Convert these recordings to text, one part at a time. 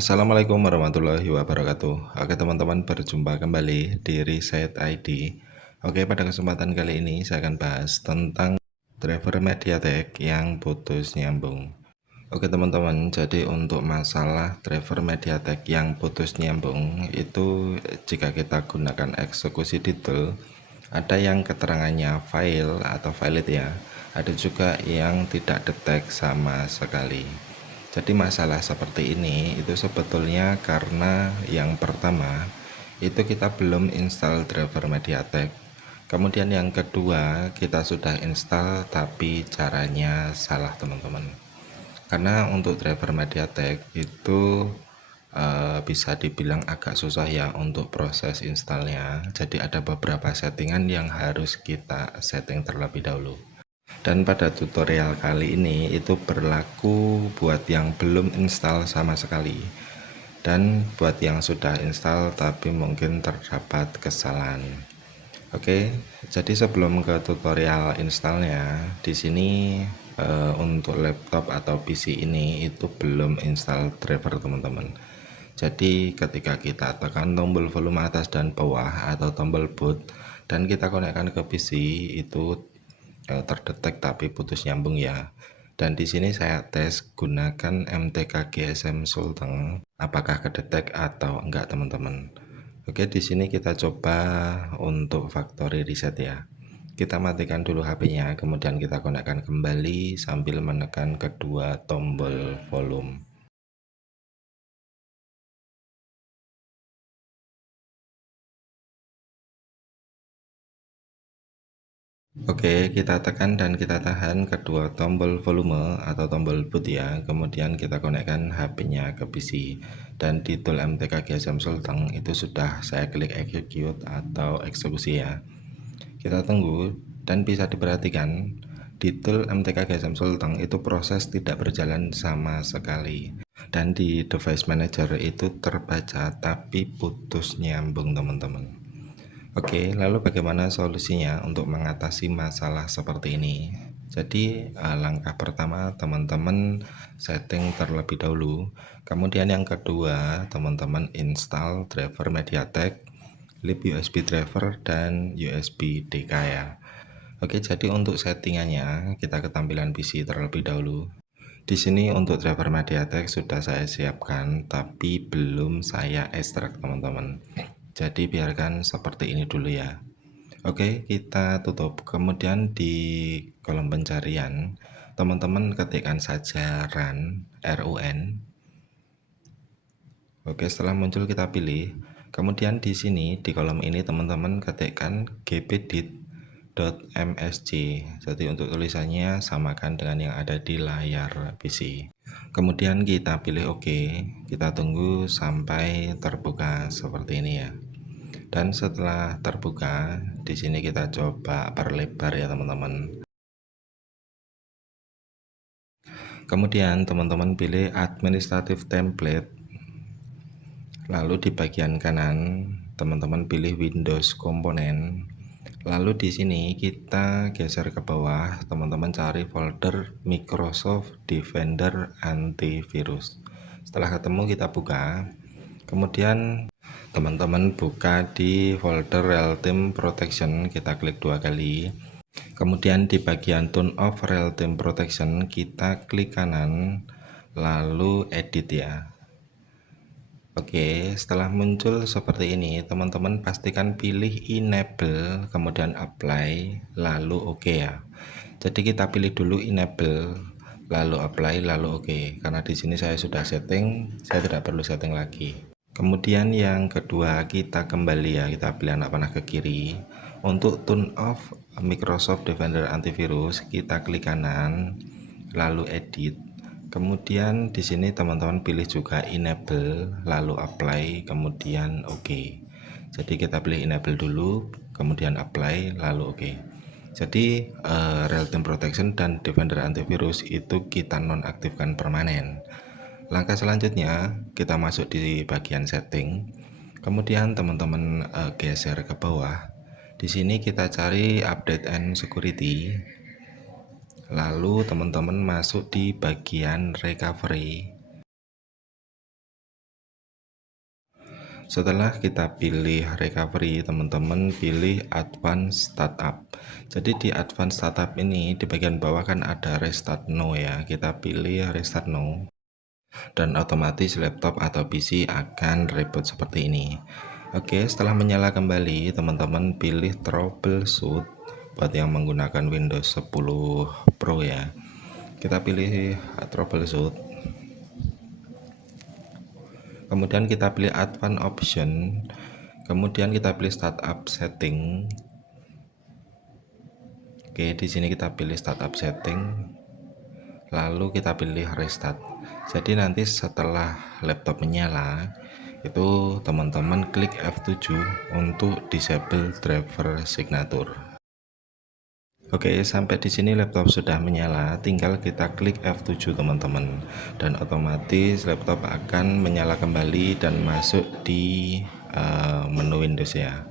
Assalamualaikum warahmatullahi wabarakatuh. Oke teman-teman, berjumpa kembali di Reset ID. Oke, pada kesempatan kali ini saya akan bahas tentang driver MediaTek yang putus nyambung. Oke teman-teman, jadi untuk masalah driver MediaTek yang putus nyambung itu, jika kita gunakan eksekusi detail, ada yang keterangannya file atau valid ya, ada juga yang tidak detect sama sekali. Jadi masalah seperti ini itu sebetulnya karena yang pertama itu kita belum install driver MediaTek. Kemudian yang kedua, kita sudah install tapi caranya salah teman-teman. Karena untuk driver MediaTek itu bisa dibilang agak susah ya untuk proses installnya. Jadi ada beberapa settingan yang harus kita setting terlebih dahulu. Dan pada tutorial kali ini itu berlaku buat yang belum install sama sekali, dan buat yang sudah install tapi mungkin terdapat kesalahan. Oke, jadi sebelum ke tutorial installnya, di sini untuk laptop atau PC ini itu belum install driver teman-teman. Jadi ketika kita tekan tombol volume atas dan bawah atau tombol boot dan kita konekkan ke PC itu terdetek tapi putus nyambung ya. Dan di sini saya tes gunakan MTK GSM Sulteng, apakah kedetek atau enggak teman-teman. Oke, di sini kita coba untuk factory reset ya. Kita matikan dulu HP-nya, kemudian kita konekkan kembali sambil menekan kedua tombol volume. Oke, kita tekan dan kita tahan kedua tombol volume atau tombol boot ya. Kemudian kita konekkan HP-nya ke PC. Dan di tool MTK GSM Sulteng itu sudah saya klik execute atau eksekusi ya. Kita tunggu dan bisa diperhatikan di tool MTK GSM Sulteng itu proses tidak berjalan sama sekali. Dan di device manager itu terbaca tapi putus nyambung teman-teman. Oke, lalu bagaimana solusinya untuk mengatasi masalah seperti ini? Jadi langkah pertama teman-teman setting terlebih dahulu. Kemudian yang kedua teman-teman install driver MediaTek, lib USB driver dan USB DK ya. Oke, jadi untuk settingannya kita ke tampilan PC terlebih dahulu. Di sini untuk driver MediaTek sudah saya siapkan tapi belum saya ekstrak teman-teman. Jadi biarkan seperti ini dulu ya. Oke, kita tutup. Kemudian di kolom pencarian teman-teman ketikkan saja run. Oke, setelah muncul kita pilih. Kemudian di sini di kolom ini teman-teman ketikkan gpdit.msc. Jadi untuk tulisannya samakan dengan yang ada di layar PC. Kemudian kita pilih OK. Kita tunggu sampai terbuka seperti ini ya. Dan setelah terbuka, di sini kita coba perlebar ya teman-teman. Kemudian teman-teman pilih administrative template. Lalu di bagian kanan teman-teman pilih Windows komponen. Lalu di sini kita geser ke bawah, teman-teman cari folder Microsoft Defender Antivirus. Setelah ketemu kita buka. Kemudian teman-teman buka di folder Real Time Protection, kita klik 2 kali. Kemudian di bagian turn off Real Time Protection kita klik kanan lalu edit ya. Oke, setelah muncul seperti ini teman-teman pastikan pilih enable kemudian apply lalu oke ya. Jadi kita pilih dulu enable lalu apply lalu oke, karena di sini saya sudah setting, saya tidak perlu setting lagi. Kemudian yang kedua kita kembali ya, kita pilih anak panah ke kiri. Untuk turn off Microsoft Defender Antivirus kita klik kanan lalu edit. Kemudian di sini teman-teman pilih juga enable lalu apply kemudian oke. Jadi kita pilih enable dulu kemudian apply lalu oke. Jadi real time protection dan Defender Antivirus itu kita nonaktifkan permanen. Langkah selanjutnya kita masuk di bagian setting. Kemudian teman-teman geser ke bawah. Di sini kita cari update and security. Lalu teman-teman masuk di bagian recovery. Setelah kita pilih recovery, teman-teman pilih advance startup. Jadi di advance startup ini di bagian bawah kan ada restart now ya. Kita pilih restart now dan otomatis laptop atau PC akan reboot seperti ini. Oke, setelah menyala kembali, teman-teman pilih troubleshoot buat yang menggunakan Windows 10 Pro ya. Kita pilih troubleshoot. Kemudian kita pilih advanced option. Kemudian kita pilih startup setting. Oke, di sini kita pilih startup setting. Lalu kita pilih restart. Jadi nanti setelah laptop menyala, itu teman-teman klik F7 untuk disable driver signature. Oke, sampai di sini laptop sudah menyala, tinggal kita klik F7 teman-teman, dan otomatis laptop akan menyala kembali dan masuk di menu Windows ya.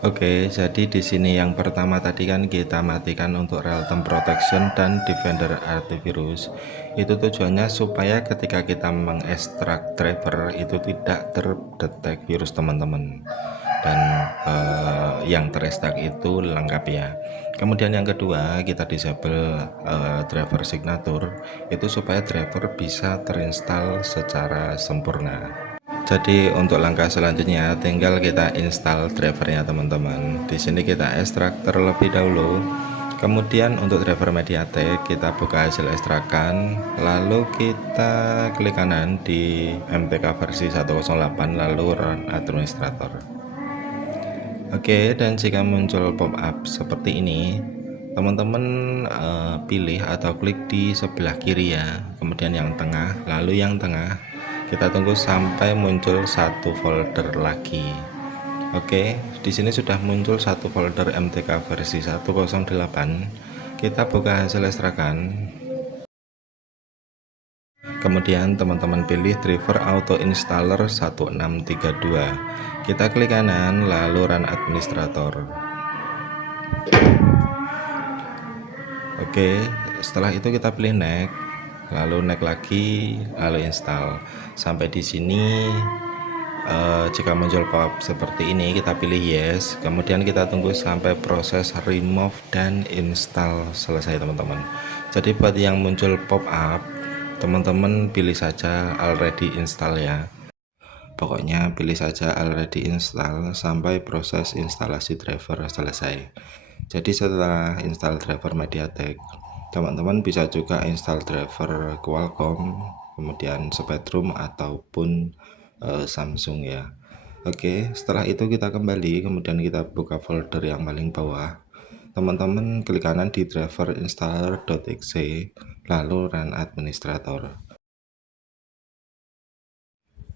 Oke, jadi di sini yang pertama tadi kan kita matikan untuk real time protection dan defender antivirus. Itu tujuannya supaya ketika kita mengekstrak driver itu tidak terdetek virus teman-teman. Dan yang terekstrak itu lengkap ya. Kemudian yang kedua kita disable driver signature itu supaya driver bisa terinstall secara sempurna. Jadi untuk langkah selanjutnya tinggal kita install drivernya teman-teman. Di sini kita ekstrak terlebih dahulu. Kemudian untuk driver MediaTek kita buka hasil ekstrakan, lalu kita klik kanan di MTK versi 108 lalu run administrator. Oke, dan jika muncul pop-up seperti ini, teman-teman pilih atau klik di sebelah kiri ya, kemudian yang tengah, lalu yang tengah kita tunggu sampai muncul satu folder lagi. Oke, di sini sudah muncul satu folder MTK versi 108. Kita buka hasil ekstrakan. Kemudian teman-teman pilih driver auto installer 1632. Kita klik kanan lalu run administrator. Oke, setelah itu kita pilih next, lalu next lagi, lalu install. Sampai di sini jika muncul pop seperti ini kita pilih yes, kemudian kita tunggu sampai proses remove dan install selesai teman-teman. Jadi buat yang muncul pop up, teman-teman pilih saja already install ya. Pokoknya pilih saja already install sampai proses instalasi driver selesai. Jadi setelah install driver MediaTek, teman-teman bisa juga install driver Qualcomm, kemudian Spectrum ataupun Samsung ya. Oke, setelah itu kita kembali, kemudian kita buka folder yang paling bawah. Teman-teman klik kanan di driver installer.exe lalu run administrator.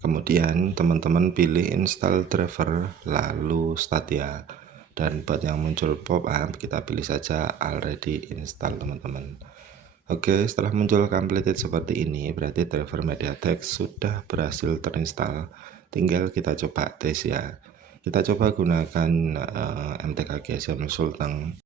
Kemudian teman-teman pilih install driver lalu start ya. Dan buat yang muncul pop up kita pilih saja already install teman-teman. Oke, setelah muncul completed seperti ini berarti driver MediaTek sudah berhasil terinstall. Tinggal kita coba tes ya. Kita coba gunakan MTK GSM Sultan.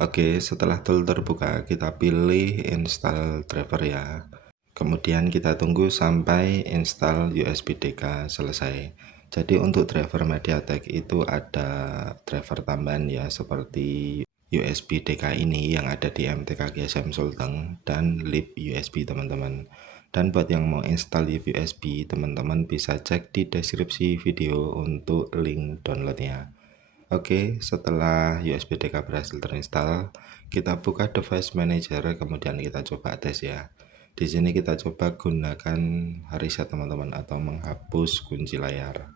Oke, setelah tool terbuka kita pilih install driver ya. Kemudian kita tunggu sampai install USB DK selesai. Jadi untuk driver MediaTek itu ada driver tambahan ya, seperti USB DK ini yang ada di MTK GSM Sulteng dan lip USB teman-teman. Dan buat yang mau install lip USB, teman-teman bisa cek di deskripsi video untuk link downloadnya. Oke, setelah USB DK berhasil terinstall, kita buka device manager, kemudian kita coba tes ya. Di sini kita coba gunakan reset teman-teman atau menghapus kunci layar.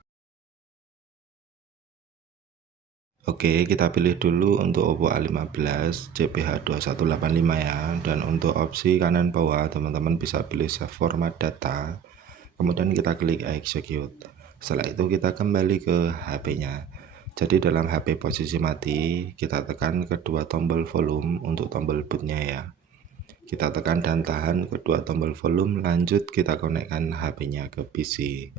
Oke, kita pilih dulu untuk Oppo A15 JPH2185 ya. Dan untuk opsi kanan bawah teman-teman bisa pilih save format data. Kemudian kita klik execute. Setelah itu kita kembali ke HP-nya. Jadi dalam HP posisi mati, kita tekan kedua tombol volume untuk tombol bootnya ya. Kita tekan dan tahan kedua tombol volume, lanjut kita konekkan HP-nya ke PC.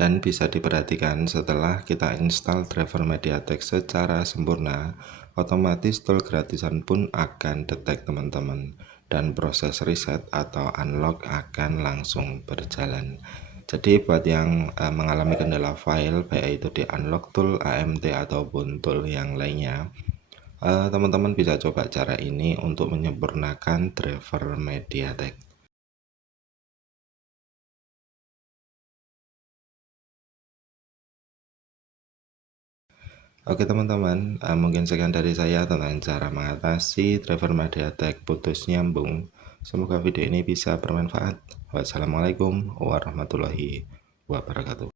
Dan bisa diperhatikan setelah kita install driver MediaTek secara sempurna, otomatis tool gratisan pun akan detect teman-teman, dan proses reset atau unlock akan langsung berjalan. Jadi buat yang mengalami kendala file baik itu di unlock tool, AMT ataupun tool yang lainnya, teman-teman bisa coba cara ini untuk menyempurnakan driver MediaTek. Oke teman-teman, mungkin sekian dari saya tentang cara mengatasi driver MediaTek putus nyambung. Semoga video ini bisa bermanfaat. Wassalamualaikum warahmatullahi wabarakatuh.